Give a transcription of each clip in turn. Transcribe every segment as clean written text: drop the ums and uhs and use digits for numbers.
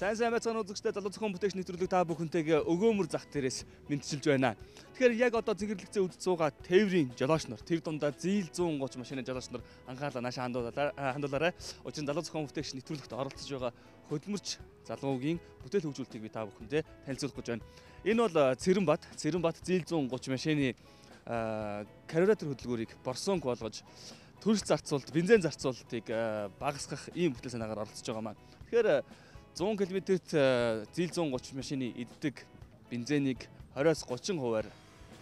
Сайн байцгаана үзэгчдээ залуу зохион бүтээгч нэвтрүүлэг та бүхэнтэйгээ өгөөмөр зах дээрээс мэдчилж байна. Тэгэхээр яг одоо цэнгэрлэгцээ үд суугаа тээврийн жолооч нар тэр дундаа зийл 130 машины жолооч нар анхаарлаа наашаа хандуулаарай. Учир нь залуу зохион бүтээгч нэвтрүүлэгт оролцож байгаа хөдөлмөрч залуугийн бүтээл хөгжүүлэлтийг би та бүхэндээ танилцуулах гэж байна. Энэ бол Цэранбат зийл 130 машины карбюратор хөдөлгөөрийг борсонг болгож төрөл зарцуулалт, бензин зарцуулалтыг багасгах ийм бүтээл санаагаар оролцож байгаа маань. Тэгэхээр 100 км-т зийл 130 машины иддэг бензинийг 20-30%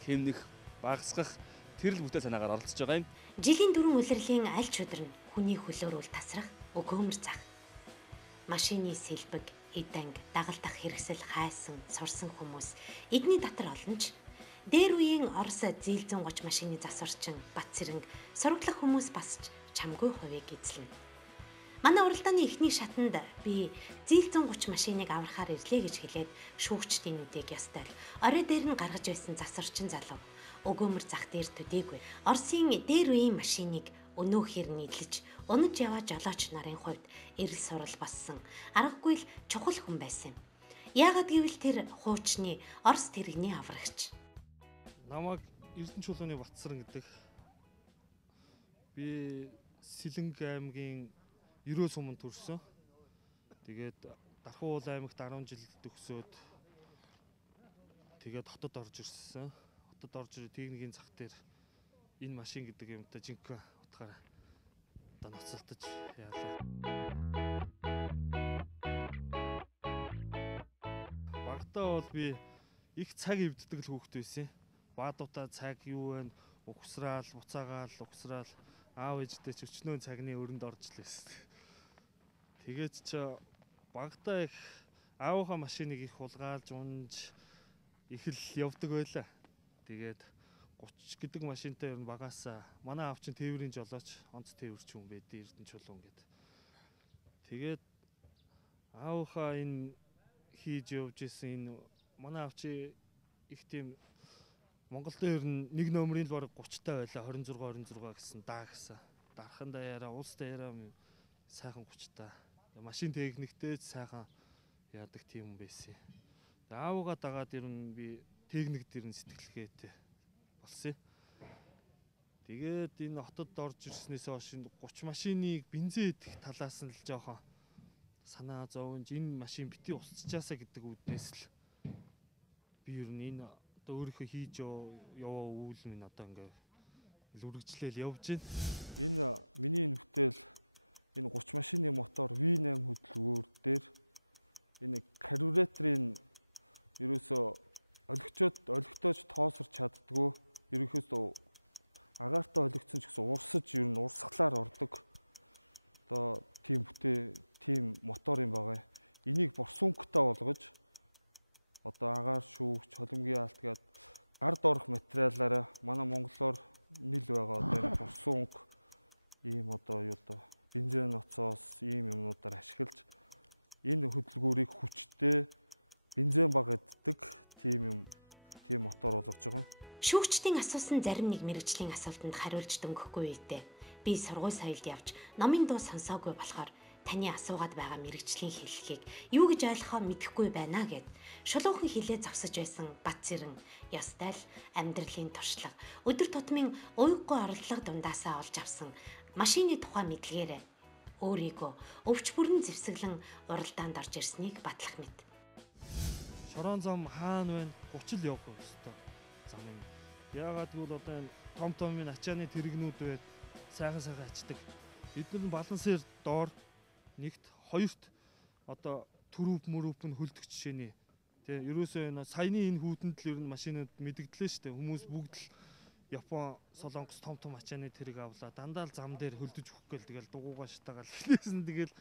хэмнэх, багасгах тэрл бүтээл санаагаар оролцож байгаа юм. Жилийн дөрвөн улирлын аль ч өдөр нь хүний хөлөөр үл тасрах өгөөмөр зах. Машины сэлбэг, эданг, дагалдах хэрэгсэл хайсан, сурсан хүмүүс эдний дотор олон ч дээр үеийн Орос зийл 130 машины засварчин Батцэрэнг сургаглах хүмүүс бас ч чамгүй хувийг эзлэнэ. Манай уралдааны эхний шатанд би зийл 130 машиныг аврахаар ирлээ гэж хэлээд шүүгчдийн нүдийг ястайл орой дээр нь гаргаж байсан засварчин залуу өгөөмөр зах дээр төдийгүй Оросын дээр үеийн машиныг өнөөхөр нийлж унаж яваа жолооч нарын хувьд эрэл сурал болсон аргагүй л чухал хүн байсан юм. Яагаад гэвэл тэр хуучны Орос тэрэгний аврагч. Намайг Эрдэнэ чулууны Батцэрэн гэдэг. Би Сэлэнг аймгийн 90 суманд төрсөн. Тэгээд Дархан уул аймагт 10 жил төгсөөд тэгээд хотод орж ирсэн. Хотод орж ирээ техникийн зах дээр энэ машин гэдэг юмтай жинхэнэ утгаараа одоо ноцолдож яалаа. Багтаа бол би их цаг эвддэг л хүүхэд байсан. Баадуудаа цаг юу вэ? Угсраал, буцаагаал, аав ээжтэй ч өчнөө цагны өрөнд орж л байсан. Тэгээд ч багтаа их аавынхаа машиныг их хулгайлж, унж их л явдаг байлаа. Тэгээд 30 гэдэг машинтай ер нь багасаа манай аав чинь тээврийн жолооч, онц тээвэрч хүн байдیں۔ Эрдэнэ чулуун гэдэг. Тэгээд аавынхаа энэ хийж явж исэн энэ манай аав чи их тийм Монголд ер нь нэг номерын л бараг 30-тай байлаа 26 гэсэн даа гэсэн. Дархандаа яраа, улс даяараа сайхан 30-тай. Машин техниктэй сайхан яадаг тийм хүн байсан. Аавгаа дагаад ер нь би техник дээр нь сэтгэлгээтэй болсон. Тэгээд энэ хотод орж ирснээс хойш 30 машиныг бензин идэх талаас нь л жоохон санаа зовж энэ машин бити усчаасаа гэдэг үднээс л би ер нь энэ өөрийнхөө хийж яваа үйл минь одоо ингээ үргэлжлээл явж байна. Энэ миний бүтээл энэ 30 машины мотор V8 хөдөлгөөр дээр энэ карбюраторын ерөөсөө олигтоож тоосорч чаддгүй. Ерөнхийдөө агаартай олигдсон ч гэсэн урсаж ер нь урсгалаар ордог. Одоо тийм мотор юм байгаа. Энийг борсунктай болгож одоо агаар шүүгч, холимгийн алт гээд гард орох материалаараа манай монголоор нийл байгаа одоо энэ борсунк ийм одоо юу одоо бензин ноцоос ийм юмнуудаар ашиглаж энэ хөдөлгөөрийг хүчтэй бензин баг иддэг тийм мотор болгож байгаа. Шүүгчдийн асуусан зарим нэг мэрэгжлийн асуултанд хариулж дөнгөхгүй үедээ би сургууль соёлд явж номын дуу сонсоогүй болохоор таны асуугаад байгаа мэрэгжлийн хэллэгийг юу гэж ойлгохоо мэдэхгүй байна гэд шулуухан хилээ завсаж байсан Батцэрэн ястай л амьдралын туршлага өдөр тутмын уйггүй орлого дундаасаа олж авсан машины тухай мэдлэгээрээ өөрийгөө өвч бүрэн зэвсэглэн уралдаанд орж ирснийг батлах мэт. Шорон зам хаана вэ? 30 л явах ёстой зам юм. Яагаад гэвэл одоо энэ том ачааны тэрэгнүүд байд сайхан ачдаг. Эдгээр нь балансээр доор нэгт хоёрт одоо төрөв мөрөв нь хөлдөх жишээний тий ерөөсөө энэ саяны энэ хүүтэнд л ер нь машинууд мэдэгдлээ шүү дээ. Хүмүүс бүгд л Япон, Солонгос том ачааны тэрэг авлаа. Дандаа л зам дээр хөлдөж өгөх гээл тэгэл дугуугаа шатаагаал хэлээсэн тэгэл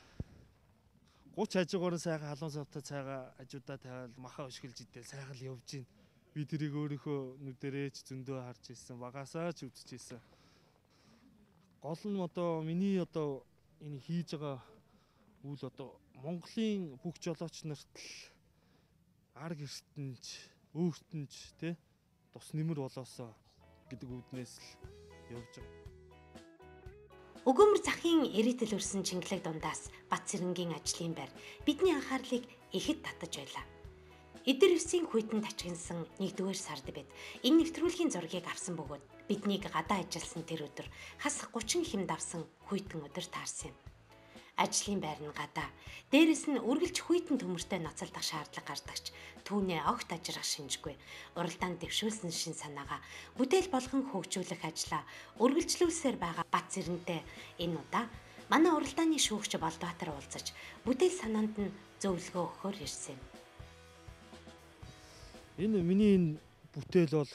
30 хажуугаар сайхан халуун савтай цайгаа хажуудаа тавиал маха өшгөлж идэл сайхан л явж гин. Би тэрийг өөрийнхөө нүдэрээ ч зөндөө харж ирсэн. Багасаа ч үзэж ирсэн. Гол нь одоо миний одоо энэ хийж байгаа үйл одоо Монголын бүх жолооч нарт л арг эртэнж, өөртөнж тий тус нэмэр болоосоо гэдэг үднээс л явж байгаа. Өгөөмөр захын ирээдэл өрсөн чингэлэг дундаас Батцэрэнгийн ажлын байр бидний анхаарлыг ихэд татаж байлаа. Эдэр 9-ийн хүйтэн тачигнсан 1-р сард бид энэ нэвтрүүлгийн зургийг авсан бөгөөд биднийг гадаа ажилласан тэр өдөр хас 30 хэмд авсан хүйтэн өдөр таарсан юм. Ажлын байр нь гадаа, дээрэс нь үргэлж хүйтэн төмөртэй ноцолдох шаардлага гардагч түүнээ огт ажрах шинжгүй. Уралдаанд дэвшүүлсэн шин санаагаа бүтээл болгон хөгжүүлэх ажлаа үргэлжлүүлсээр байгаа Батцэрэнтэй энэ удаа манай уралдааны шүүгч Болбаатар уулзаж бүтээл санаанд нь зөвлөгөө өгөхөөр ирсэн юм. Энэ миний энэ бүтээл бол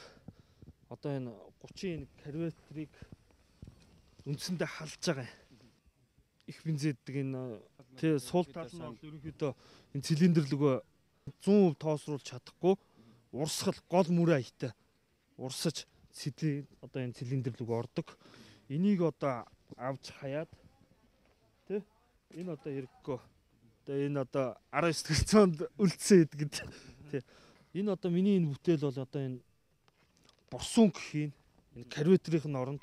одоо энэ 30 карветрийг үндсэндээ халж байгаа юм. Их бензэддэг энэ тий сул тал нь бол ерөнхийдөө энэ цилиндэрлөгөө 100% тоосруулж чадахгүй урсгал гол мөрөө аятай урсаж одоо энэ цилиндэрлөг ордог. Энийг одоо авч хаяад тий энэ одоо хэрэггүй. Тэгээ энэ одоо 19 цонд үлдсэн гэдэг тий. Энэ одоо миний энэ бүтээл бол одоо энэ бурсуун гэх юм энэ карветрийн оронд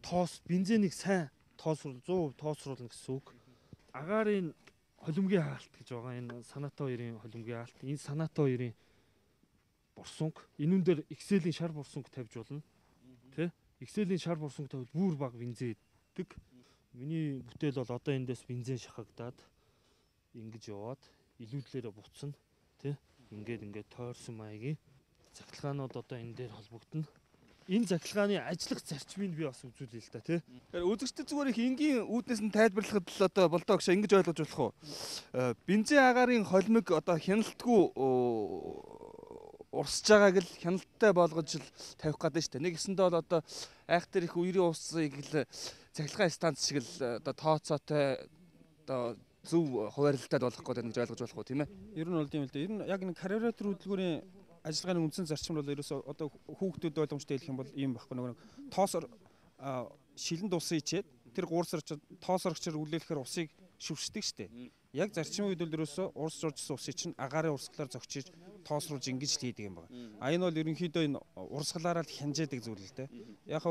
тоос бензинийг сайн 100% тоосруулна гэсэн үг. Агаарын холимгийн хаалт гэж байгаа. Энэ санаатай хоёрын холимгийн хаалт. Энэ санаатай хоёрын бурсунг. Энүүн дээр Excel-ийн шар бурсунг тавьж болно. Тэ? Excel-ийн шар бурсунг тавьж бүр баг бензин иддэг. Миний бүтээл бол одоо эндээс бензин шахагдаад ингэж яваад илүүдлээрээ буцна. Тэ? Ингээд тойрсон маягийн цахилгаанууд одоо энэ дээр холбогдно. Энэ захилгааны ажиллах зарчмыг би бас үзүүлээ л да тий. Тэгэхээр үзэгчдэд зүгээр их энгийн үүднээс нь тайлбарлахад л одоо болдоо гэж ингэж ойлгож болох уу? Бензин агаарын холимог одоо хяналтгүй урсж байгааг л хяналттай болгож л тавих гэдэг нь шүү дээ. Нэг гэсэндээ бол одоо айх тэр их үерийн усыг л цахилгаан станц шиг л одоо тооцоотой одоо зөв хуваарлалтай болох гэдэг нь ойлгож болох уу тийм ээ? Ер нь бол тийм л дээ. Ер нь яг нэг карбюратор хөдөлгүүрийн ажиллагааны үндсэн зарчим бол ерөөсөө одоо хүүхдүүд ойлгомжтой хэлэх юм бол ийм байхгүй нэг тоосор шилэнд усан ичээд тэр гуурсарч тоосорчор үлээлэхээр усыг шүвшдэг штэ. Яг зарчмын үед бол ерөөсөө урсж оржсэн усыг чинь агаарын урсгалаар зөгчиж тоосруулж ингэж л хийдэг юм байна. А энэ бол ерөнхийдөө энэ урсгалаараа л хянжаадаг зүйл л дээ. Яг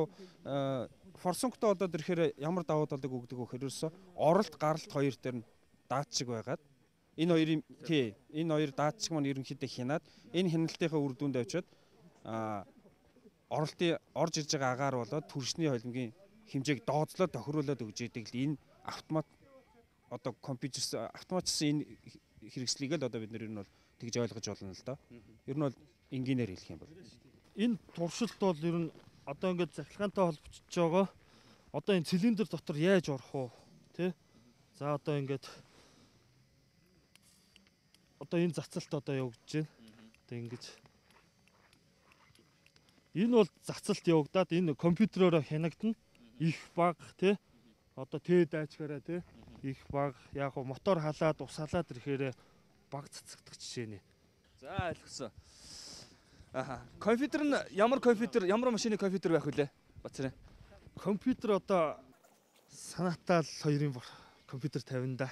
форсунктой болоод ирэхээр ямар давуу талыг өгдөг вэ гэхээр ерөөсөө оролт гаралт хоёр дээр нь даатчиг байгаад энэ хоёрын энэ хоёр даатчиг маань ерөнхийдөө хянаад энэ хяналтынхаа үр дүнд авчиад оролтын орж ирж байгаа агаар болоод түлшний холимгийн хэмжээг дооцлоод тохируулаад өгж идэг л энэ автомат одоо автоматчсан энэ хэрэгслийг л одоо бид нар ер нь бол тэгж ойлгож болно л доо. Ер нь бол энгийнээр хэлэх юм бол энэ туршилт бол ер нь одоо ингээд захилгаантай холбогдож байгаа. Одоо энэ цилиндр дотор яаж орох уу тий? За одоо ингээд одоо энэ зацалт одоо явагдаж байна. Одоо ингэж энэ бол зацалт явагдаад энэ компьютероор хянагдана. Их баг тий. Одоо Т дайчгаараа тий. Их баг яг го мотор халаад ус халаад ирэхээр баг цацагдах жишээ нэ. За ойлгосон. Компьютер нь ямар машины компьютер байх вүлээ? Бацраа. Компьютер одоо санаатай л хоёрын компьютер 50 да.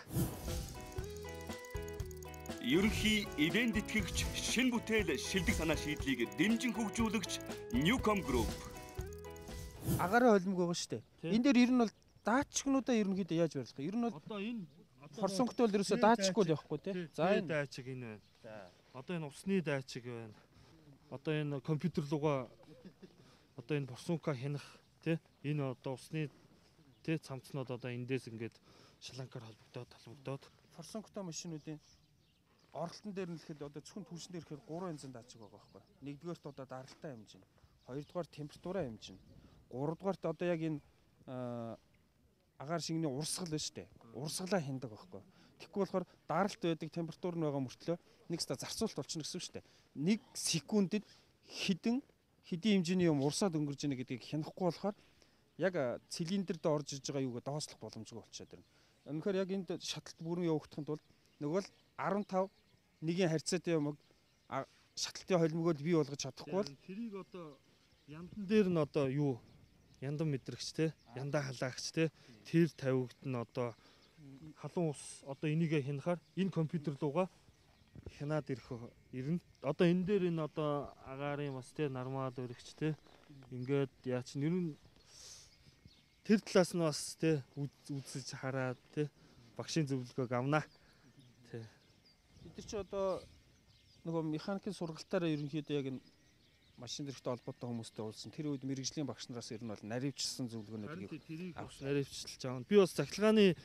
Ерөнхий ивент итгэгч шин бүтээл шилдэг санаа шийдлийг дэмжин хөгжүүлэгч Newcom Group. агаарын холимог байгаа шүү дээ. Энэ дээр ер нь бол даатчигнуудаа ерөнхийдөө яаж барилах вэ? Ер нь бол Одоо энэ форсунктой бол ерөөсөө даатчиггүй л явахгүй тий. За энэ дайчиг энэ байна. Одоо энэ усны дайчиг байна. Одоо энэ компьютер руугаа одоо энэ форсунка хянах тий. Энэ одоо усны тий цамцнууд одоо эндээс ингээд шаланкаар холбогдоод форсунктой машинуудын оролтон дээр нь л одоо зөвхөн түлшин дээр ихээр 3 янзын даатчиг байгаа байхгүй. Нэгдүгээрт одоо даралтай хэмжин, хоёрдугаар температураа хэмжин, гуравдугаарт одоо яг энэ агаар шингэний урсгал байна шүү дээ. Урсгалаа хяндаг байхгүй. Тэгэхгүй болохоор даралт байдаг температур нь байгаа мөртлөө нэг ста зарцуулалт болчихно гэсэн үг шүү дээ. 1 секундэд хэдийн хэмжээний юм урсаад өнгөрж ийнэ гэдгийг хянахгүй болохоор яг цилиндрд орж иж байгаа юугаа доослох боломжгүй болчиход байна. Үнэхээр яг энд шаталт бүрэн явагдахын тулд нөгөө л 15 1-ийн харьцаатай юмг шаталтын холимогоо бий болгож чадахгүй бол тэрийг одоо яндан дээр нь одоо юу яндан мэдрэгч те янда халаагч те тэр тавигдана одоо халуун ус одоо энийг хянахаар энэ компьютер руугаа хянаад ирнэ. Одоо энэ дээр энэ одоо агаарын бас те нормал өргөч те ингээд яа чин ер нь тэр талаас нь бас тий үзэж хараад тий багшийн зөвлөгөөг авнаа. Тий. Бид нар ч одоо нөгөө механикийн сургалтаараа ерөнхийдөө яг энэ машин зэрэгтэй холбоотой хүмүүстэй уулзсан. Тэр үед мэрэгжлийн багш нараас ер нь бол наривчсан зөвлөгөөнүүдийг наривчлж авна. Би бас цахилгааны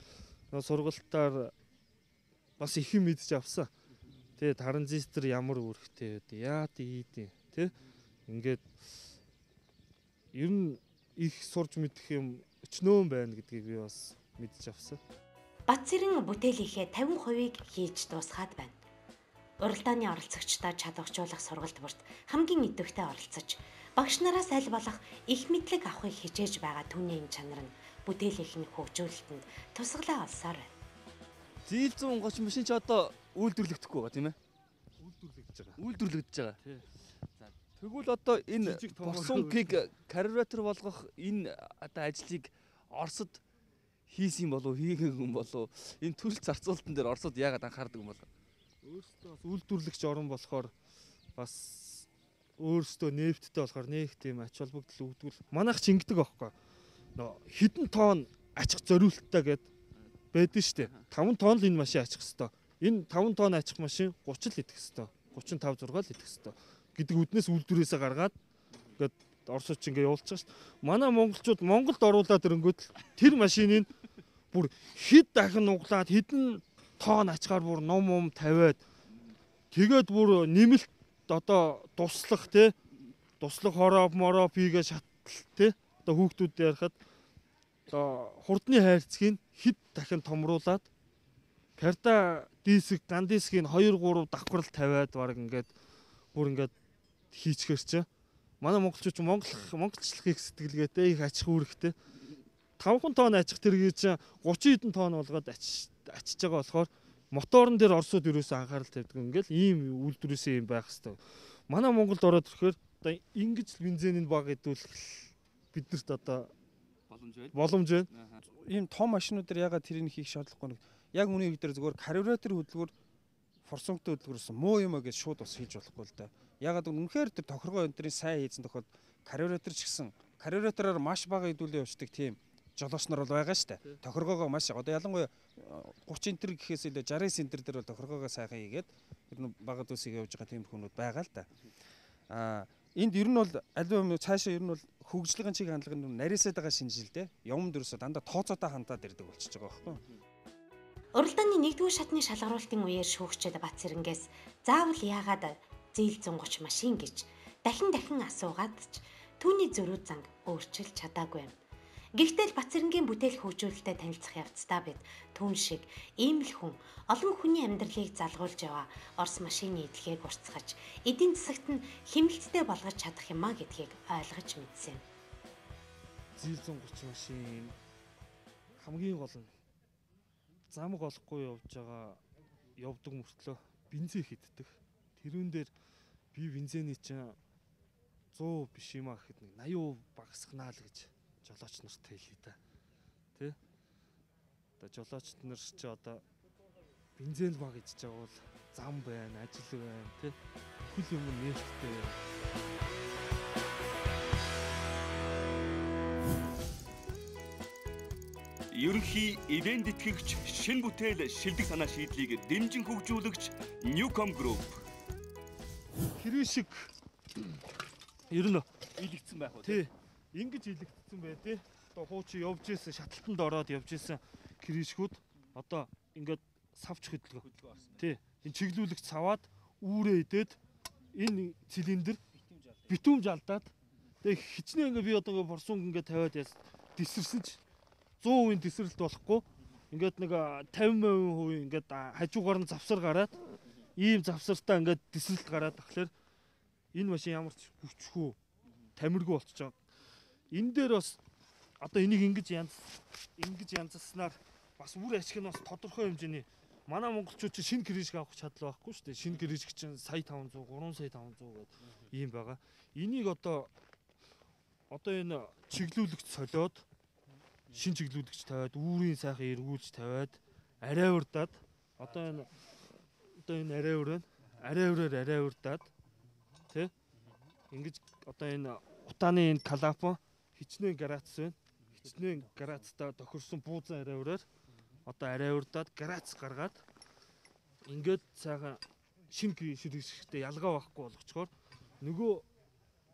сургалтаар бас их юм мэдж авсан. Тэгээд транзистор ямар үүрэгтэй вэ? Яа тийм тий. Ингээд ер нь их сурж мэдэх юм өчнөөн байна гэдгийг би бас мэдж авсан. Бацэрэн бүтээлийнхээ 50%-ийг хийж дуусгаад байна. Уралдааны оролцогчдоо чадваржуулах сургалт бүрт хамгийн идэвхтэй оролцож, багш нараас аль болох их мэдлэг авахыг хичээж байгаа түүний энэ чанар нь бүтээлийнх нь хөгжүүлэлтэнд тусгалаа олсоор байна. Зээл 130 машин ч одоо үйлдвэрлэгдэхгүй байгаа тийм ээ? Үйлдвэрлэгдэж байгаа. Үйлдвэрлэгдэж байгаа. Тий. За тэгвэл одоо энэ Жижиг том борсонгийг карбюратор болгох энэ одоо ажлыг Оросд хийсэн болов хийгээгүй юм болов энэ төрөл зарцуулалтан дээр Оросд яагаад анхаардаг юм болов? Өөрөөсөө бас үйлдвэрлэгч орн болохоор бас өөрөөсөө нефттэй болохоор нэг тийм ач холбогдол үүдгүүл манайх ч ингэдэг аахгүй. Хэдэн тонн ачих зориулттай гэд байдаг штэ. 5 тонн л энэ машин ачих хэвээр. Энэ 5 тонн ачих машин 30 л идэх хэвээр. 35 6 л идэх хэвээр. Гэдэг үднээс үйлдвэрээсээ гаргаад ингээд Оросч ингээ явуулчих шүү. Манай монголчууд Монголд оруулаад ирэнгүүт тэр машиныг бүр хэд дахин углаад хэдэн тоон ачгаар бүр ном тавиад тэгээд бүр нэмэлт одоо туслах тий туслах хороо пигээ шатал тий одоо хүүхдүүд ярихад одоо хурдны хайрцгийг хэд дахин томруулад карда диск ган дискийг 2 3 давхрал тавиад баг ингээд бүр ингээд хийчихэр чи манай монголчууд монголчлохыг сэтгэлгээтэй их ачих үүрэгтэй 5 тонн ачих тэргийг чи 30 хэдэн тонн болгоод achиж байгаа болохоор моторн дээр орсууд юусэн анхаарал тавьдаг ингээл ийм үйлдвэрээсээ юм байх хэвээр. Манай Монголд ороод ирэхээр одоо ингэж бензинийн баг хэдүүлэх биднэрт одоо боломж байна. Ийм том машинуудаар ягаад тэрийг хийх шаардлагагүй нэг яг үүний үед зүгээр карбюратор хөдөлгөөр форсунктай хөдөлгөөрсөн муу юм гэж шууд бас хийж болохгүй л да. Ягаад үнэхээр тэр тохиргоо өнтрийн сайн хийсэн тохиолдолд карбюратор ч гэсэн карбюратороор маш бага хэдүүлээ явуулдаг тийм жолооч нар бол байгаа шүү дээ. Тохиргоогоо маш одоо ялангуяа 30 центр гэхээс илүү 60 центр дээр бол тохиргоогоо сайхан хийгээд ер нь бага дүүсийг явж байгаа тийм хүмүүд байгаа л да. Энд ер нь бол аливаа цаашаа ер нь бол хөгжлийн чиг хандлагын нарийсаад байгаа шинжилтэй юмд ерөөсө дандаа тооцоотой хандаад ирдэг болчихж байгаа байхгүй. Уралдааны 1-р шатны шалгаруулалтын үеэр шүүгчид Бацэрэнгээс заавал яагаад зээл 130 машин гэж дахин асуугаад ч түүний зөрүү занг өөрчилж чадаагүй юм. Гэхдээ л Бацэрэнгийн бүтээл хөгжүүлэлтэд танилцах явцдаа бид түүн шиг ийм л хүн олон хүний амьдралыг залгуулж яваа Орос машины эдлэгийг уртсгаж эдийн засагт нь хэмэлттэй болгож чадах юмаа гэдгийг ойлгож мэдсэн. Зээл 130 машин хамгийн гол нь замг олохгүй явдаг мөртлөө бензин хитдэг. Тэрүүн дээр би бензиний чинь 100 биш юм а гэхэд нэг 80% багасгнаа л гэж жолооч нарт хэлээ да. Тэ? Одоо жолооч нар ч одоо бензин баг идж байгаа бол зам байна, ажил байна, тэ? Хөл юм нээлттэй байна. Ерөнхий ивент итгэгч шинэ бүтээл шилдэг санаа шийдлийг дэмжин хөгжүүлэгч Newcom Group. Хэрэг шиг ер нь илэгдсэн байх уу? тий. Ингэж илэгдсэн бай тий. Одоо хуучин явж исэн шатлалтанд ороод явж исэн кришгүүд одоо ингээд савч хөдөлгөө. Тий. Энэ чиглүүлэгч саваад үүрээ идээд энэ цилиндр битүүм жалдаад тэгээ хичнээн ингээд би одоо ингээд борсунг ингээд тавиад дисэрсэн ч 100% дисрэлт болохгүй. Ингээд нэг 50% ингээд хажуугаар нь завсар гараад ийм завсартаа ингээд дисрэлт гараад тэгэхээр энэ машин ямар ч хүчгүй тамиргүй болчихж байгаа. Энэ дээр бас одоо энийг ингэж янзаснаар бас үр ашиг нь бас тодорхой хэмжээний манай монголчууд чинь шинэ кришг авах чадал байхгүй шүү дээ. Шинэ кришг чинь сая 500, 3 сая 500 гэдэг ийм байгаа. Энийг одоо энэ чиглүүлэгч солиод шинэ чиглүүлэгч тавиад үүрийн сайхан эргүүлж тавиад арай урдаад одоо энэ арай ураа арай урдаад тий ингэж одоо энэ утааны энэ калапон хичнээн градус байна. хичнээн градустай тохирсон буузан арай өрөөр одоо арай урдаад градус гаргаад ингээд цаахан шинэ ширхэгчтэй ялгаа байхгүй болгочгоор нөгөө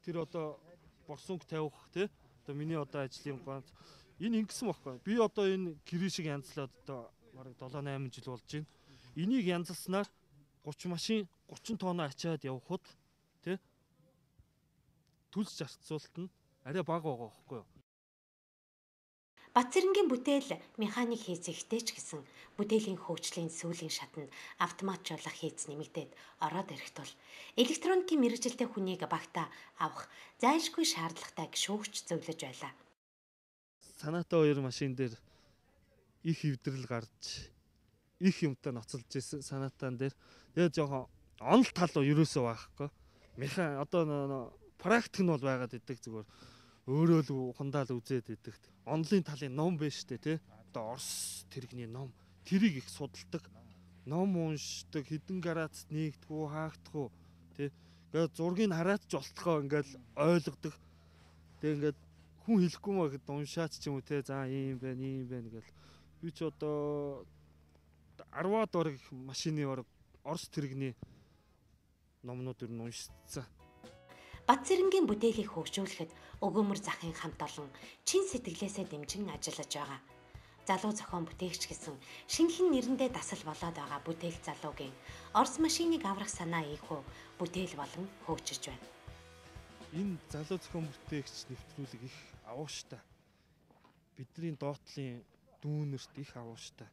тэр одоо борсонг тавих те одоо миний одоо ажлын ганц энэ ингэсэн байхгүй. Би одоо энэ гэрээ шиг янзлаад одоо бараг 7-8 жил болж байна. Энийг янзласнаар 30 машин 30 тонн ачаад явхад те түлс зарцуулалт нь арай бага байгаа байхгүй юу? Бацэрэнгийн бүтээл механик хийцэгтэй ч гэсэн бүтээлийн хөгжлийн сүүлийн шатанд автоматжуулах хийц нэмэгдээд ороод ирэх тул электроникийн мэргэжилтэй хүнийг багтаа авах зайлшгүй шаардлагатай гişүүгч зөвлөж байлаа. Санаатай хоёр машин дээр их хөвдрөл гарч их юмтай ноцолж ирсэн санаатаан дээр тэгээ жоохон онол тал ерөөсөө байхгүй. Механ одоо практик нь бол байгаад идэг зүгээр өөрөө л ухандаал үзээд идэг. Онлын талын ном биш үү те. Одоо Орос тэрэгний ном тэрийг их судалдаг. Ном уншдаг, хідэн градус нэгдгүү, хаагдахгүй те. Ингээд зургийг хараад ч болтгоо ингээд ойлгодог. Тэгээ ингээд хүн хэлэхгүй маа гэд уншаач ч юм уу те. За ийм байна гэл. Би ч одоо 10-аад орог машины орог Орос тэрэгний номнууд ер нь уншсан. Бацэрэнгийн бүтээлийг хөгжүүлэхэд өгөөмөр захын хамт олон чин сэтгэлээсээ дэмжин ажиллаж байгаа. Залуу зохион бүтээгч гэсэн шинэхэн нэрэндээ дасал болоод байгаа бүтээл залуугийн Орос машиныг аврах санаа ийхүү бүтээл болон хөгжиж байна. Энэ залуу зохион бүтээгч нэвтрүүлэг их авууштай. Бидний доотлын дүүнерт их авууштай.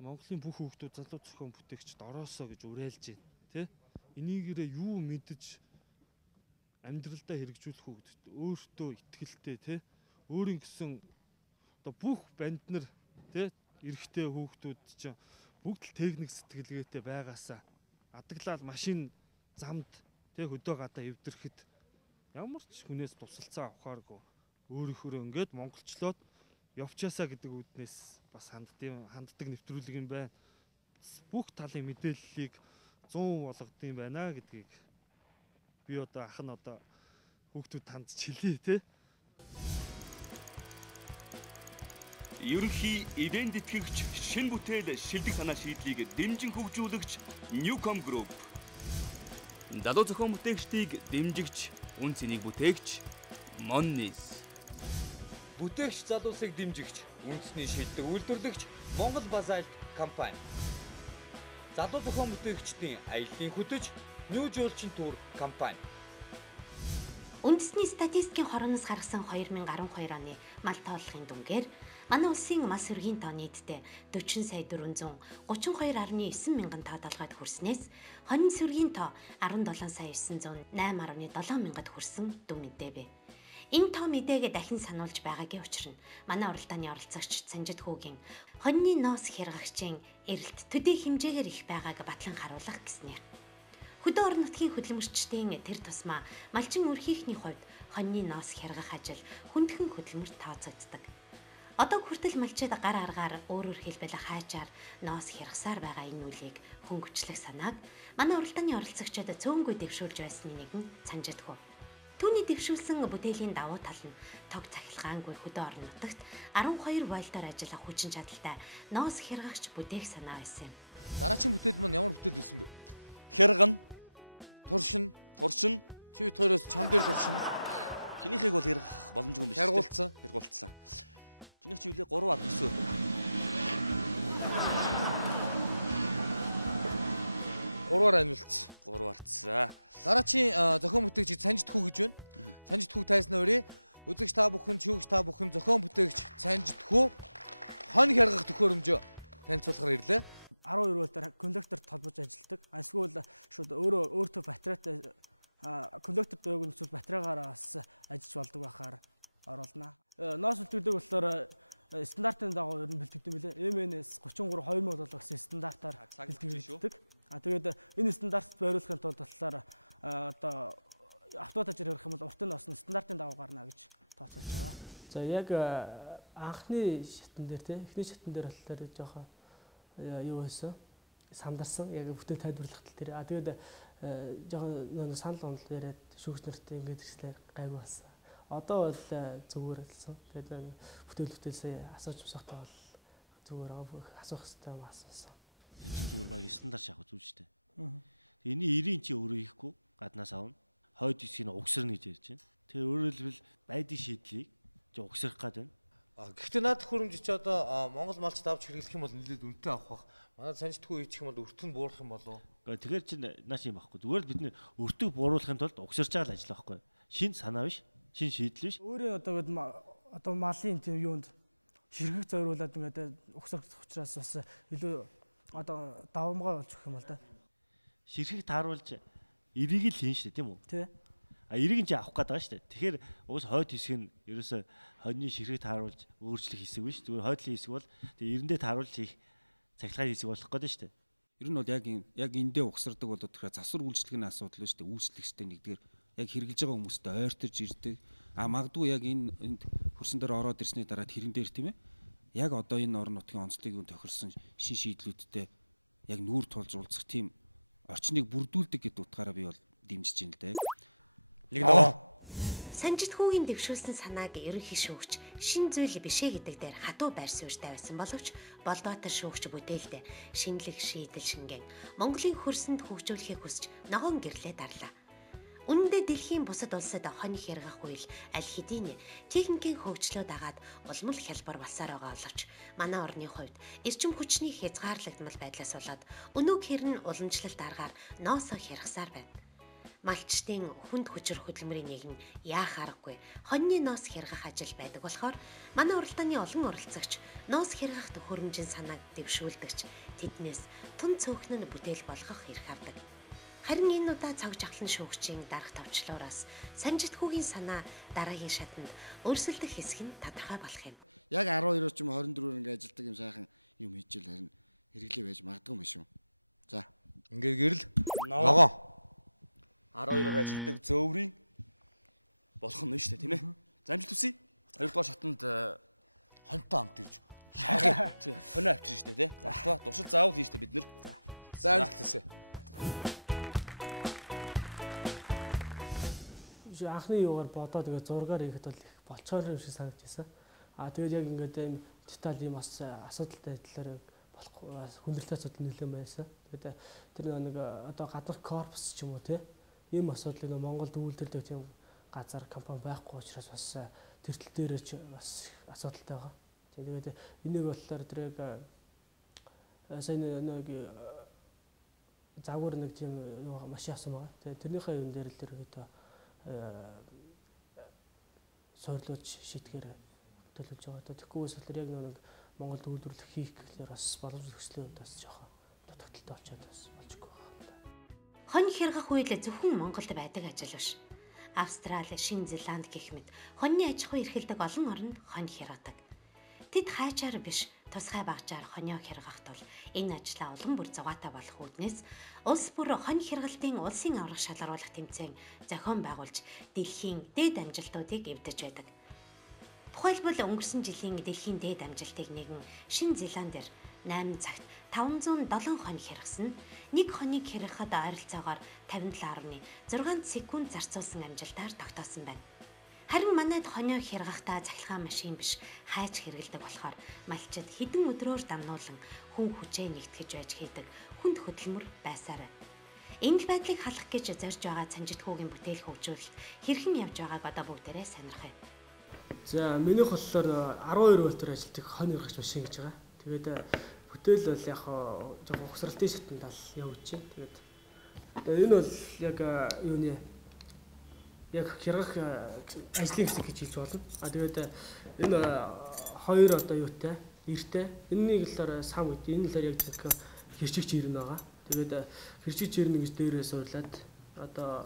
Монголын бүх хүүхдүүд залуу зохион бүтээгчд ороосоо гэж уриалж байна, тэ? Энийгээрээ юу мэдэж амьдралдаа хэрэгжүүлэх хүүхдэд өөртөө итгэлтэй, тэ? Өөрийн гэсэн одоо бүх банднэр, тэ? Эрэгтэй хүүхдүүд чинь бүгд л техник сэтгэлгээтэй байгаасаа адаглал машин замд, тэ? Хөдөө гадаа эвдэрхэд ямар ч хүнээс тусалцаа авахааргүй өөрөөхөө ингээд монголчлоод явчаасаа гэдэг үднээс бас ханддаг нэвтрүүлэг юм байна. Бүх талын мэдээллийг 100% болгодсон юм байна гэдгийг би одоо ах нь одоо хүүхдүүд хандж хэлье те. Ерөнхий ивент тэтгэгч шинэ бүтээл шилдэг санаа шийдлийг дэмжин хөгжүүлэгч Newcom Group. Залуу зохион бүтээгчдийг дэмжигч, үн цэнийг бүтээгч Monnis. Бүтээгч залуусыг дэмжигч, үндэсний шилдэг үйлдвэрлэгч Монгол Базальт компани. Залуу зохион бүтээгчдийн аяллын хөтөж New Жуулчин тур компани. Үндэсний статистикийн хорооноос гаргасан 2012 оны мал тооллогын дүнгээр манай улсын мал сүргийн тоо нийтдээ 40,432.9 мянган тоо толгойд хүрснээс хонин сүргийн тоо 17,908.7 мянгад хүрсэн дүн мэдээ бэ. Энэ тоо мэдээг дахин сануулж байгаагийн учир нь манай уралдааны оролцогч Санжид Хүүгийн хоньны ноос хяргагчийн эрэлт төдий хэмжээгээр их байгааг батлан харуулах гэснээр. Хөдөө орон нутгийн хөдөлмөрчдийн тэр тусмаа малчин өрхийнхний хувьд хоньны ноос хяргах ажил хүндхэн хөдөлмөр тооцогддог. Одоо хүртэл малчид гар аргаар өөрөөр хэлбэл хаачаар ноос хяргасаар байгаа энэ үлийг хөнгөчлөх санааг манай уралдааны оролцогчдод цөөнгүй дэвшүүлж байсны нэгэн Санжид Хүү. Түүний дэвшүүлсэн бүтээлийн давуу тал нь тог цахилгаангүй хөдөө орон нутагт 12 вольтоор ажиллах хүчин чадалтай ноос хяргагч бүтээх санаа байсан юм. Дараагийн бүтээл маань ямар бүтээл байсан бэ? Хярган, Туршин. чи Бид хоёроос чам дээр туршин. чинийхийг бол хяргах боломжгүй юм биш. Хяргуулсан. Чинийх чи үлээ 3 ад 9. 3-аар анилсан. 3 ардсан. Дараагийн зохион бүтээгч Санжид Хүү гэж байна. Санжид Хүү тайснаа өрөө. Үзэгч та бүхэн, шүүгч та бүхэн зохион бүтээгч Санжид Хүү хон хяргах төхөөрөмжөө танилцуулахаар ирлээ. 12 вольтаар коннекторт холбож ажилладаг. Эсвэл шууд өөртөө батарейтай коннектор дээг нөхцөл батарейгаар бас ажиллаж болдог байхаар оруулнаа. Ноос үлдэгдэг болохоор стандартын дагуу ер нь бэлтгэдэг юм билээ. MNS 33 2000 гэсэн стандартаар бэлтгэдэг. Тэгээд энэ стандартт байруулахын тулд болохоор одоо автомат ажил хийх юм бол уртын ноос нь стандартын дагуу гарна гэж тооцоолж байгаа. За яг анхны шатн дээр тийм эхний шатн дээр болохоор жоохон юу байсан? Сандарсан яг бүтээл тайлбарлах тал дээр. Тэгээд жоохон санал онол яриад шүүгч нартай ингэж ирслээр гайгүй болсон. Одоо бол зүгээр хэлсэн. Тэгээд бүтээл асууж босохтой бол зүгээр асуух хэрэгтэй юм асуусан. Эцэг зүгээр баг стандарт шахах зүйл шүү дээ. Эний 90 чи өөрөө хийхгүй гаднаас авна. Хойд хэсгийг угсарна гэж ярьж байна. Тэгээ өөрөөр хэлбэл байдгийн шийдлийг угсрах гэдэг. Гэхдээ наадах хөрөмж чи одоо Монгол малч давж хэрэглэх юм бол нэлээд үнэтэй авах бах. Манай санжтгүй хийчих юм бол өртөг нь буурах юм болов. Тэгэхээр чи нааш юм байхгүй. Зүгээр л бид нэр өртөг бууруулахын тулд угсарч байгаа л ажил байхгүй. Шин санаа биш, шин шийдэл биш. Өөрөө одоо малын тийм юунд ширхэг зориулаад ингээд угсрах учраас бас илүү одоо давмгай болж өгөх юм бол да. Ширхэг тааруулж эрийг л хийн штэ тийм үү? Тий. Эрийг нь ч авах гээд байгаа штэ. Тэгэхээр уус хойд хэсэг нь ерөөсө хоньны ширхэг тааруулж өөрчлөх хэсэг биш. Зүгээр хойдлын хэсэг бол тэгээ эрэндээ тааруулж хийх цахилгаан хэсэг болох гээд штэ. Ер нь бол яг эндээ угсардаг бол тэгэхээр засвар үйлчлэгийн асуудал биш үү? Үйлчлэгчтэй нэгдгээр яг хэрэгжилж байгаа хүмүүстэй ойртож ирдэг. Магадгүй яг энд хөрсөн дээр ороод ирсний дараа тэрэн дээр тийм ээ. Яг одоо энэ орон нутгийн онцлогийг тохирсон шин шийдлүүдтэй яг нүүр тулж уулзах тийм орчныг бүрдүүлдэг гэдэг утгаараа би бол дэмжиж байна л да. Санжитхүүгийн дэвшүүлсэн санааг ерөнхий шүүгч шин зүйл бишээ гэдэг дээр хатуу байр суурь тависан боловч Болдоотор шүүгч бүтээлдээ шинэлэг шийдэл шингэн Монголын хөрсөнд хөгжүүлэхийг хүсч ногоон гэрлээ дарлаа. Үнэндээ дэлхийн бусад улсад хонь хэргэх үйл аль хэдийн техникийн хөгжлөө дагаад улмал хялбар болсоор байгаа боловч манай орны хувьд эрчим хүчний хязгаарлагдмал байдлаас болоод өнөөг хэрн уламжлалт аргаар ноосоо хэрхсаар байна. Малчтын хүнд хүчээр хөдөлмөрийн нэгэн яах аргагүй хоньны ноос хэргэх ажил байдаг болохоор манай уралдааны олон оролцогч ноос хэргэх төхөөрөмжийн санааг дэвшүүлдэгч тэднээс тун цөөхнө бүтээл болгох эрх авдаг. Харин энэ удаа цаг жахлан шүүгчийн дарах товчлуураас Санжитхүүгийн санаа дараагийн шатанд өрсөлдөх хэсэг нь тодорхой болох юм. Яг 12-оос ч юм 24-өөр ингэ ажилтдаг юм сайхан юм хийжэл харин хэрэглээ байж магадгүй юм шүү. За, Ингээд гэрэл ногоо 12-оор ажилтдаг зөөврийн болох нь шүү дээ тийм ээ. За амжилт хүсье. 2-р шатанд хоньтой амт ирж. тий хонио авчирна шүү дээ тий. Автаа туршил заавал хийн шүү дээ бид нэр. За амжилт хүсье. Анхны юугаар бодоод тэгээ зургаар хийхэд бол их болцоор юм шиг санагдчихсан. Тэгээд яг ингээд ийм деталь ийм бас асуудалтай талаар болохгүй хүндрэлтэй асуудал нэлээд байсан. Тэгээд тэр нэг одоо гаднах корпус ч юм уу тий ийм асуудлыг Монголд үйлдвэрлэдэг тийм газар компани байхгүй учраас бас тэр тал дээр ч бас асуудалтай байгаа. Тэгээд энийг болохоор тэр яг сайн нэг загвар нэг тийм машин асан байгаа. Тэгээд тэрнийхээ юм дээр л тэр гэдэг сойрлууч шийтгэхээр төлөвлөж байгаа. Тэгэхгүй бол яг нэг Монголд үйлдвэрлэх хийх гэхлээр бас боломж төслөө бас жоохон дутагдaltaй болчиход бас болжгүй байна. Хонь хэргэх үйл зөвхөн Монголд байдаг ажил биш. Австрали, Шинэ Зеланд гэх мэт хоньны аж ахуй эрхэлдэг олон оронд хонь хэргадаг. Тэд хайчаар биш тусгай багжаар хонио хэргэх тул энэ ажлаа улам бүр зугаатай болох үүднээс улс бүр хонь хэргэлтийн улсын аврах шалгаруулах тэмцээн зохион байгуулж дэлхийн дээд амжилтуудыг эвдэж байдаг. Тухайлбал өнгөрсөн жилийн дэлхийн дээд амжилтыг нэгэн Шинэ Зеландэр 8 цагт 507 хонь хэргэсэн нь нэг хоньыг хэргэхэд ойролцоогоор 57.6 секунд зарцуулсан амжилтаар тогтоосон байна. Харин манайд хонио хэргахтаа цахилгаан машин биш хайж хэргэлдэг болохоор малчид хэдэн өдрөөр дамнуулан хүн хүчээ нэгтгэж байж хийдэг хүнд хөдөлмөр байсаар. Энэ байдлыг халах гэж зорж байгаа Санжитхүүгийн бүтээл хөгжүүлэлт хэрхэн явж байгааг одоо бүгдээрээ сонирхъя. За минийх болохоор 12 вольтоор ажилладаг хонь хэргэж машин гэж байгаа. Тэгээд бүтээл бол яг жоохон ухсралтын шатанд л явж байна. Тэгээд энэ бол яг юуны яг хэргэх ажлын хэсэг гэж хэлж болно. Тэгээд энэ хоёр одоо юутай, эртэй. Энэнийг л сам гэдэг. Энэ л яг нэг хэрчигч ирнэ байгаа. Тэгээд хэрчигч ирнэ гэж дээрээ суурлаад одоо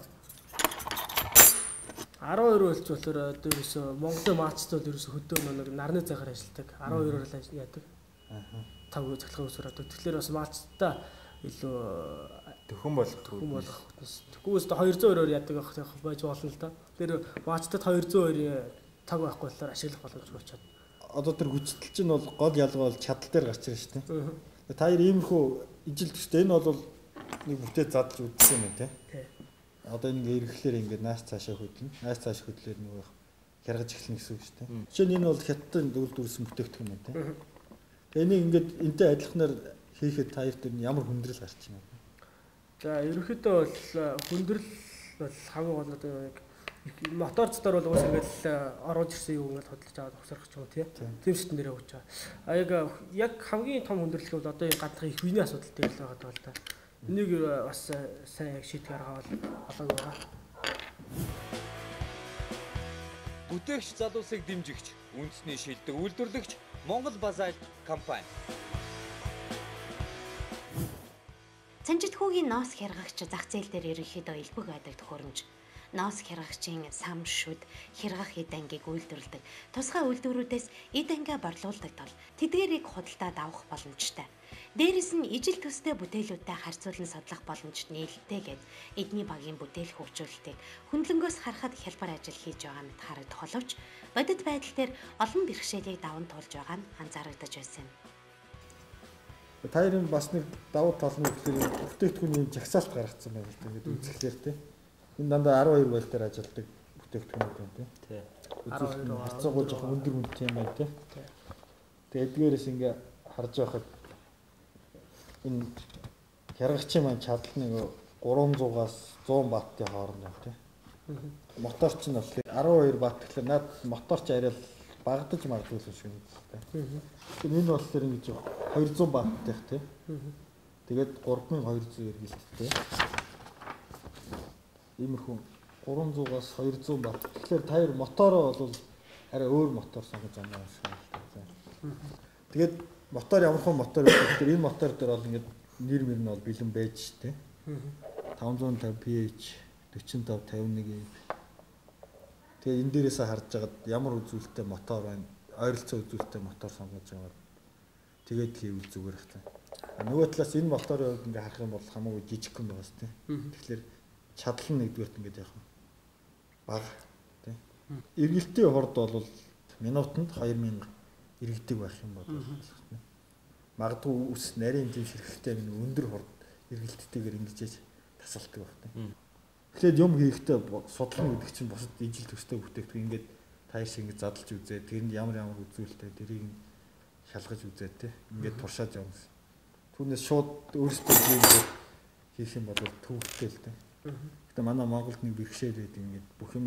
12 болж болохоор дээрээс Монголын маачтууд ерөөсө хөдөө нэг нарны цагаар ажилладаг. 12-оор л яадаг. Тав цахилгаан усаар одоо тэгэхээр бас маачтаа илүү Төхөн болгох. Тэгвэл 220-оор яадаг байж болно л да. Тэр маачтад 220-ийн таг байхгүй болохоор ашиглах боломжгүй болчиход. Одоо тэр хүчтэл чинь бол гол ялгаа бол чадал дээр гарч ирж шүү дээ. Та хоёр иймэрхүү ижилдэг шүү дээ. Энэ бол нэг бүтээл задж үдсэн юм тий. Одоо ингэ эргэлэхээр ингэ нааш цаашаа хөдлөн. Нааш цааш хөдлөөр нэг хяргаж эхэлнэ гэсэн үг шүү дээ. Жишээ нь энэ бол хятадын үйлдвэрлэсэн бүтээгдэхүүн юм тийм. Энийг ингээд энтэй адилханаар хийхэд таяр дээр нь ямар хүндрэл гарч байна? За ерөнхийдөө бол хүндрэл бол хамгийн гол одоо яг моторцдоор бол уус ингээд оруулж ирсэн юу ингээд хөдөлж аваад ухсарах ч юм уу тийм шитэн дээр явж байгаа. А яг хамгийн том хүндрэлх бол одоо энэ гадны их биений асуудал дээр л байгаа л да. Энийг бас сайн яг шийдэх арга бол олоогүй байгаа. Бүтээгч залуусыг дэмжигч, үндэсний шилдэг үйлдвэрлэгч Монгол Базальт компани. Цанжидхүүгийн ноос хяргагч зах зээл дээр ерөнхийдөө элбэг байдаг төхөөрөмж. Ноос хяргагчийн сам шүд хяргах эд ангийг үйлдвэрлэдэг. Тусгай үйлдвэрүүдээс эд ангиа борлуулдаг тул тэдгээрийг худалдаад авах боломжтой. Дээрээс нь ижил төстэй бүтээлүүдтэй харьцуулан судлах боломж нээлттэйгээд эдний багийн бүтээл хөгжүүлэлтийг хөндлөнгөөс харахад хялбар ажил хийж байгаа мэт харагдах боловч бодит байдал дээр олон бэрхшээлийг даван туулж байгаа нь анзаарагдаж байсан юм. Таярын бас нэг давуу тал нь гэхээр бүтээгдэхүүний жагсаалт гаргацсан байна л да. Ингээд үзэхлээр тийм. Энэ дандаа 12 байл дээр ажилладаг бүтээгдэхүүнүүд байна тийм. 12 харьцангуй жоохон өндөр үнэтэй юм байна тийм. Тэгээд эдгээрээс ингээ харж байхад энэ хяргагчийн маань чадал нэг 300-аас 100 баттын хооронд байна тийм. Мотор ч нь бол 12 бат гэхэлээ наад мотор ч арай л багдаж магадгүй л шүү дээ. Тэгэхээр энэ болохоор ингэж 200 баттных тийм. Тэгээд 3200 эргэлттэй. Иймэрхүү 300-аас 200 бат. Тэгэхээр таяр мотороо бол арай өөр мотор сонгож байгаа юм шиг байна. Тэгээд мотор ямархан мотор вэ гэхээр энэ мотор дээр бол ингээд нэр мөр нь бол бэлэн байж штэ. 550 pH 45 51. Тэгээ энэ дээрээсээ харж байгаад ямар үзүүлэлттэй мотор байна, ойролцоо үзүүлэлттэй мотор сонгож байгаа. Тэгээд хийвэл зүгээр их таа. Нөгөө талаас энэ моторын хувьд ингээ харах юм бол хамаагүй жижиг юм байна шүү дээ. Тэгэхээр чадал нь нэгдүгээрт ингээд яах вэ? Бага тий. Эргэлтийн хурд бол минутанд 2000 иргэдэг байх юм бол магадгүй ус нарийн хэмжээ ширхэгтэй өндөр хурд эргэлттэйгээр ингэж тасалдаг байх тий. Тэгэхээр юм хийхдээ судлах гэдэг чинь бусад ижил төстэй бүтээгдэхүүн ингээд таяр шиг ингээд задлж үзээ. Тэрэнд ямар үзүүлэлттэй тэрийг шалгаж үзээ тий. Ингээд туршаад явна. Түүнээс шууд өөрсдөө хийх юм бол төвөгтэй л дээ. Гэтэ манай Монголд нэг бэрхшээл байдаг ингээд бүх юм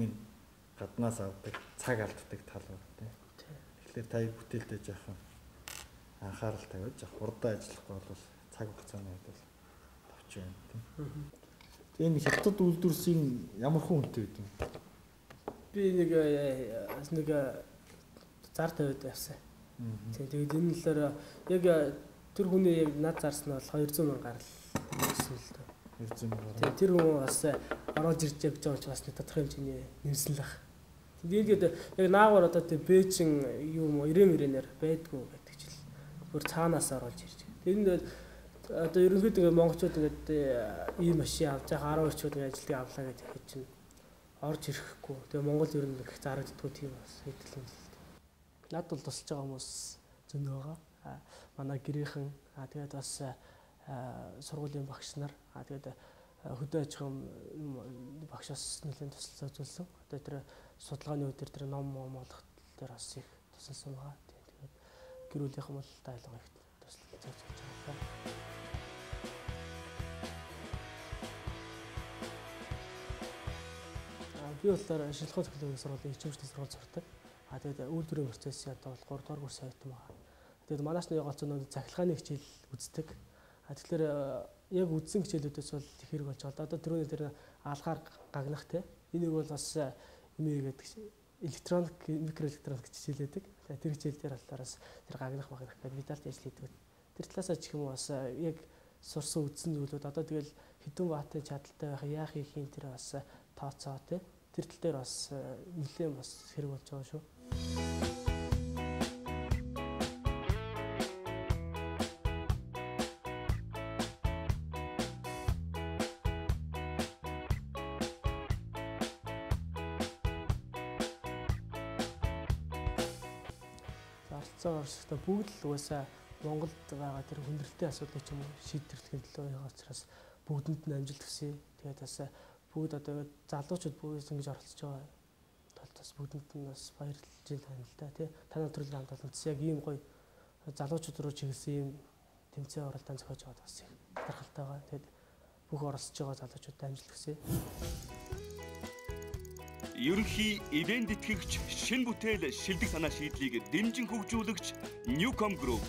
гаднаас авдаг, цаг алддаг тал байна тий. Тэгэхээр таяр бүтээлтэй жаахан анхаарал тавиад жаа хурдан ажиллахгүй бол цаг хугацааны хувьд бол товч байна тий. Энэ хятад үйлдвэрсийн ямар хүнтэй гэдэг юм? Би нэг зар тавиад явсан. Тэгээд энэ нэлээр яг тэр хүний яг над зарсан бол 200 мянга гарал гэсэн л дээ. 200 мянга. Тэгээд тэр хүн бас ороод ирж явж байгаа учраас бас тодорхой хэмжээний нэмсэн л баг. Тэгээд яг наагур одоо тэр Бээжин юм уу 90-90-ээр байдгүй гэдэг чил. Бүр цаанаас ороод ирж. Тэгээд одоо ерөнхийдөө монголчууд ингээд ийм машин авч байгаа 10 орчууд ингээд ажилтгийг авлаа гэж хэлж чинь орж ирэхгүй. Тэгээ Монгол ер нь их зарагддаггүй тийм бас хэдэл юм л. Над бол тусалж байгаа хүмүүс зөндөө байгаа. Манай гэрийнхэн тэгээд бас сургуулийн багш нар тэгээд хөдөө аж ахуйн багшаас нэлээд тусалцаа үзүүлсэн. Одоо тэр судалгааны үеэр тэр ном олох дээр бас их тусалсан байгаа. Тэгээд гэр бүлийнхэн бол тайлгаа их тусалцаа үзүүлж байгаа. Би болохоор шинжилгээ технологийн сургуулийн хичээлчдийн сургууль сурдаг. Тэгээд үйлдвэрийн процессын одоо бол 3 дугаар курс оюутан байгаа. Тэгээд манайч нэг гоцноо захилгааны хичээл үздэг. Тэгэхээр яг үзсэн хичээлүүдээс бол их хэрэг болж байгаа. Одоо түрүүний тэр алгаар гагнах те. Энийг бол бас юм гэдэг электроник микроэлектроник хичээл байдаг. Тэр хичээл дээр болохоор бас тэр гагнах гэдэг медальт ажил хийдэг. Тэр талаасаа ч юм уу бас яг сурсан үзсэн зүйлүүд одоо тэгэл хэдэн ваттын чадалтай байх яах юм тэр бас тооцоо те. Тэр тал дээр бас нэлээд бас хэрэг болж байгаа шүү. Зарцаа оршихтой бүгд л угаасаа Монголд байгаа тэр хүндрэлтэй асуудлыг ч юм уу шийдвэрлэхийн төлөө байгаа учраас бүгдэнд нь амжилт хүсье. Тэгээд бас бүгд одоо залуучууд бүгд ингэж оролцож байгаа бас бүгдэнд нь бас баярлж байна л да тий. Танай өдрийн хамт олонцсон яг ийм гоё залуучууд руу чиглэсэн ийм тэмцээн оролдоон зохиож байгаад бас их талархалтай байгаа. Тэгэд бүх оролцож байгаа залуучуудад амжилт хүсье. Ерөнхий ивент тэтгэгч, шинэ бүтээл, шилдэг санаа шийдлийг дэмжин хөгжүүлэгч Newcom Group.